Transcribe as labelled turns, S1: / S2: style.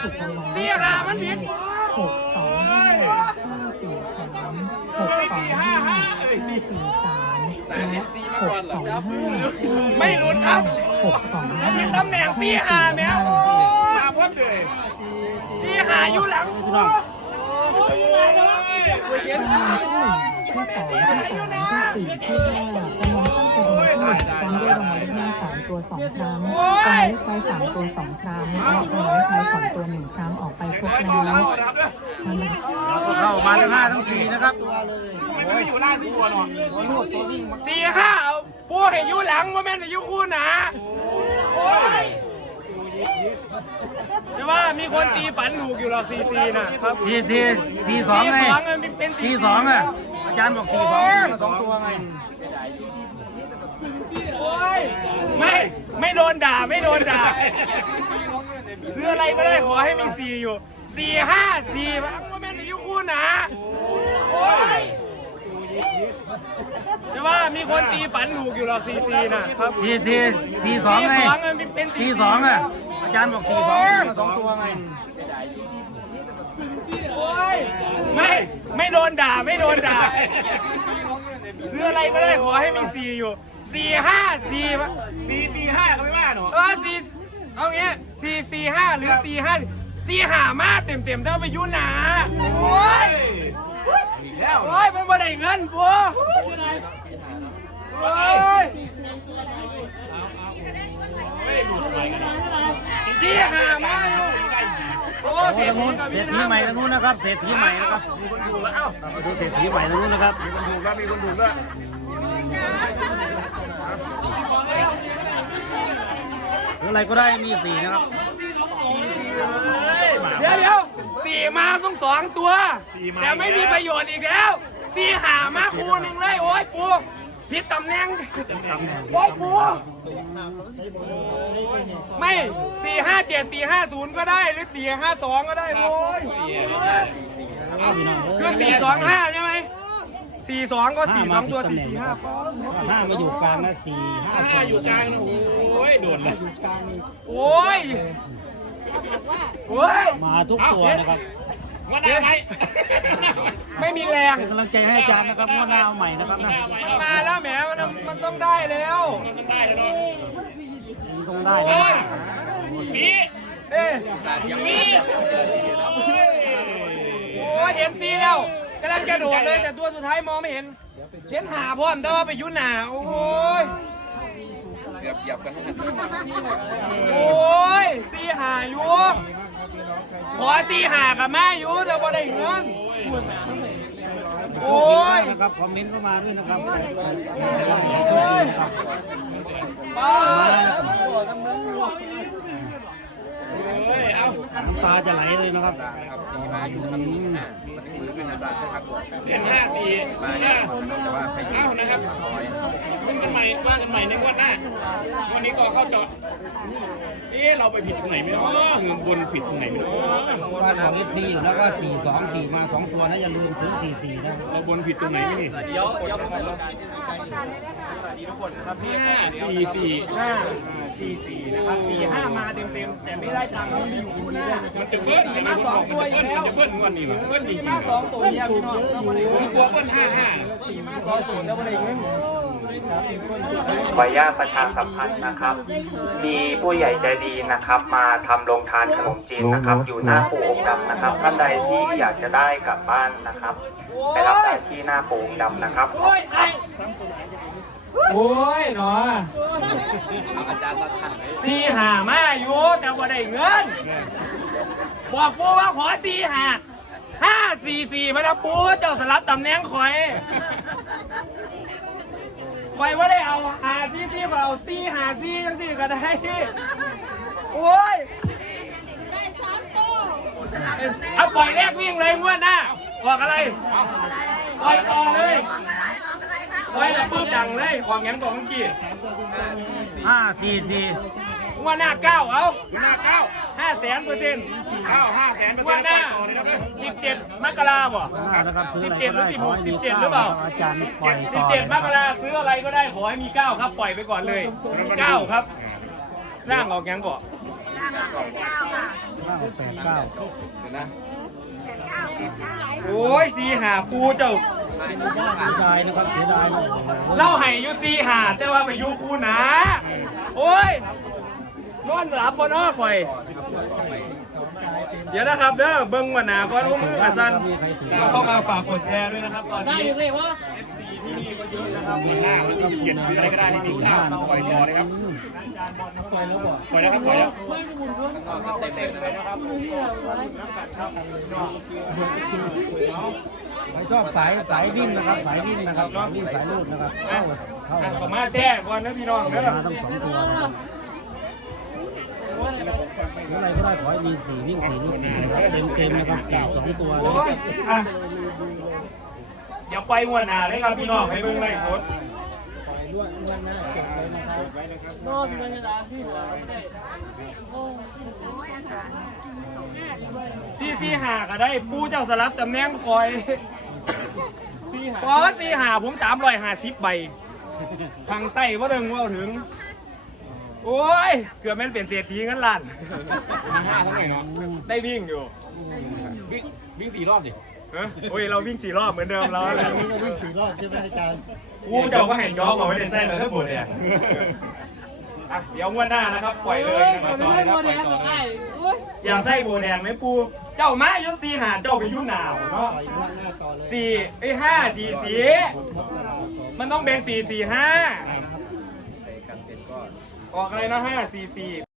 S1: เลขที่ถูกรางวัล
S2: เสียหามันผิด
S1: หกสองห้าห้าสี่สามหกสองห้าห้าสี่สามและหกสองห้า
S2: ไม่หลุดครับ
S1: หกสองห้า
S2: มีตำแหน่งเสียหาแมวเสียหาอยู่หลังโอ้ยยังไงเนาะเห็น
S1: รางวัลที่หนึ่งที่สองที่สามที่สี่ที่ห้ารางวัลข้งเคียงที่หนึ่งพร้อมด้วยรางวัลเลขหน้า ตัวสองครั้งรางวัลเลขท้ายสามตัวสองครั้งและรางวัลเลขท้ายสองตัวหนึ่งครั้งออกไปครบแล้วมัน
S3: เข้ามาทั้งห้าทั้งสี่นะครับ
S2: สี่ห้าเอาปูให้อยู่หลังว่าแม่นให้อยู่คู่หนาโอ้ยแต่ว่ามีคนตีฝันถูกอยู่หรอกซีซีนะครับ
S3: สี่สี่สี่สองไง
S2: สี่สองมันเป็น
S3: สี่สองอะอาจารย์บอกสี่สองมาสองตัวไง
S2: โอ้ย ไม่ ไม่โดนด่า ไม่โดนด่า ซื้ออะไรก็ได้ขอให้มีสี่อยู่สี่ห้าสี่ว่าแม่นให้อยู่คู่หนาโอ้ยแต่ว่ามีคนตีฝันถูกอยู่หรอกซีซีนะครับ
S3: สี่สี่สี่สองไง
S2: สี่สองมันเป็น
S3: สี่สองอะอาจารย์บอกสี่สองมาสองตัวไง
S2: โอ้ยไม่ไม่โดนด่าไม่โดนด่า ซื้ออะไรก็ได้ขอให้มีสี่อยู่ สี่ห้าสี่สี่สี่ห้าก็ไม่ว่าหนูเออสี่เอางี้สี่สี่ห้าหรือสี่ห้าสี่ห้ามาเต็มเต็มๆถ้าไปยุ่นหนาโอ้ยโอ้ยมันบ่ได้เงินปัวโอ้ยสี่ห้ามาอยู่โอ้
S3: โอ้
S2: เสีย
S3: ทาง
S2: ที
S3: นู้น
S2: กับ
S3: เศร
S2: พี่
S3: ษฐี
S2: น้ำ
S3: ใหม่ทางนู้นนะครับเศรษฐีใหม่นะครับมาดูเศรษฐีใหม่ทางนู้นนะครับมีคนถูกแล้วมีคนถูกด้วย หรืออะไรก็ได้มีสี่นะครับ
S2: เดี๋ยวเดี๋ยวสี่มาต้องสองตัวแต่ไม่มีประโยชน์อีกแล้ว สี่หามาคูหนึ่งเลยโอ้ยปูผิดตำแหน่งโอ้ยปูไม่สี่ห้าเจ็ดสี่ห้าศูนย์ก็ได้หรือสี่ห้าสองก็ได้โอ้ยคือสี่สองห้าใช่ไหม สี่สองก็สี่สองตัวสี่สี่ห้า
S3: ห้ามาอยู่กลางนะสี่ห้าอยู่กลางนะ
S2: โอ้ยโอ้ย
S3: มาทุกตัวนะครับ
S2: วันไหนไม่มีแรง
S3: เป็นกำลังใจให้อาจารย์นะครับงวดหน้าเอาใหม่นะครับนะ
S2: มันมาแล้วแหมมันมันต้องได้แล้ว
S3: มันต้องได้นะ
S2: เอ๊ะมีโอ้ยเห็นซีแล้วกำลังจะโดดเลยแต่ตัวสุดท้ายมองไม่เห็นเห็นหาพร้อมแต่ว่าไปยุ่นหนาโอ้ยโอ้ยซีหาอยู่ขอซีหากับแม่อยู่แต่ว่าได้เงินโอ้ย
S3: นะครับคอมเมนต์เข้ามาด้วยนะครับ
S2: ป้า
S3: น้ำตาจะไหลเลยนะครับ
S4: เดือนห้าปีห้าเอ้านะครับขึ้นกันใหม่ว่ากันใหม่ในงวดหน้า วันนี้ก็เข้าจอด เอ๊ะเราไปผิดตรงไหนไม่รู้เงินบนผิดตรงไหนไม่รู้
S3: บ้านของเอฟซีอยู่แล้วก็สี่สองสี่มาสองตัวนะอย่าลืมซื้อสี่สี่นะ
S4: เราบนผิดตรงไหนไม่นี่
S2: เดี๋ยวเดี๋ยวผมสวัสดีทุกคนครับพี่
S4: ห้าสี่สี่
S2: ห้าสี่สี่นะครับสี่ห้ามาเต็มเต็มๆแต่ไม่ได้ตังค์มันมีอยู่คู่หน้า
S4: มันจะเบิ้ล
S2: สี่มาสองตัวอยู่แล้ว
S4: มันจะเบิ้ลงวดนี้วะเบิ้ลจริ
S2: สี่
S4: ง
S2: มาสองตัวเนี่ยพี่น้องเราไม่ได้
S4: ๆผมกลัวเบิ้ลห้าห้า
S2: สี่มาสองตัวเราไม่ได้เงิน
S5: ขออนุญาตประชาสัมพันธ์นะครับ มีผู้ใหญ่ใจดีนะครับ มาทำโรงทานขนมจีนนะครับ อยู่หน้าปู่องค์ดำนะครับท่านใดที่อยากจะได้กลับบ้านนะครับ ไปรับได้ที่หน้าปู่องค์ดำนะครับ
S2: โอ้ยไอ้โอ้ยหนอสี่หามาอยู่แต่ว่าได้เงิน บอกปูว่าขอสี่หาห้าสี่สี่มาแล้วปูเจ้าสลับตำแหน่งคอย คอยว่าได้เอาหาซี่ซี่เอาซี่หาซี่จังซี่ก็ได้โอ้ยเอาปล่อยแรกวิ่งเลยงวดหน้าบอกอะไรปล่อยต่อเลยปล่อยแล้วปุ๊บดังเลยของยังบอกเมื่อกี้
S3: ห้าสี่สี่
S2: งวดหน้าเก้าเอา
S4: หน้าเก้า
S2: ห้าแสนเปอร์เซ็นต์
S4: เก้าห้าแสนเปอร์
S2: ง
S4: เซ็
S2: วันด
S4: ต์
S2: หน้า
S4: ต่อเลยนะครับ
S2: สิบเจ็ดมกราบ่
S3: ห้านะครับซื้ออะไร
S2: สิบเจ็ดหรือสิบหกสิบเจ็ดหรือเปล่า
S3: อาจารย์ปล่อย
S2: สิ
S3: ต่
S2: บ
S3: อ
S2: เจ็ดมกราซื้ออะไรก็ได้ขอให้มีเก้าครับปล่อยไปก่อนเลยเก้าครับร่างออกยังก่อน
S3: ห้าแปดเก้า
S2: โอ้ยสีหาปูเจ้า
S3: เสียดายนะครับเสียดายนะ
S2: เล่าให้อยุสีหาแต่ว่าไปอยุคูหนา โอ้ย นอนหลับบนอ้อข่อย เดี๋ยวนะครับเด้อเบิ้งวันหนาก่อนว่ามือกับสันเข้ามาฝากกดแชร์ด้วยนะครับตอนนี้ได้เลยวะ FC ที่นี่ก็เยอะนะครับ
S4: หน้ามันก็เขียนอะไรก็ได้ในติ๊กต็อกปล่อยรอเลยครับปล่อยแล้วปล่อยแล้วครับปล่อยแล้ว
S3: ใครชอบสายสายวิ่งนะครับ สายวิ่งนะครับสายวิ่งสายลูดนะครับเข้าเข้า
S2: อะขอมาแช่ก่อนนะพี่น้องเด้อ
S3: มาทั้งสองตัวนะครับ อะไรก็ได้ขอให้มีสีวิ่งสี่ลูกสี่เต็มเต็มนะครับสี่สองตัวนะ
S2: โอ้ยอะเดี๋ยวไปงวดหนาเลยครับพี่น้องไปเบิ้งไล่สดซี่ซี่หาก็ได้ปูเจ้าสลับตำแหน่งคอยพอซี่หาผมสามร้อยห้าสิบใบทางใต้ว่าเรื่องว่าถึง โอ้ย เกือบแม่นเปลี่ยนเศรษฐีงั้นล้าน
S4: มีห้าทั้งไงเนาะ
S2: ได้วิ่งอยู่
S4: วิ่งวิ่งสี่รอบดิ
S2: เอ้ยโอ้ย เราวิ่งสี่รอบเหมือนเดิมแล้วแหละ
S3: วิ่งสี่รอบใช่ไหมอาจารย์
S2: กูจะเอาก็เห็นย้อมเอาไว้ในไส้เลยถ้าปวดเนี่ยอะเดี๋ยวงวดหน้านะครับ ปล่อยเลยนะครับต่อเลยครับอยากไส้โบแดงไหมปู เจ้ามายุสีหาเจ้าไปยุ่หนาวเนาะสี่ไอ้ยห้าสี่สีมันต้องเป็นสี่สี่ห้า ออกอะไรนะห้าสี่สี่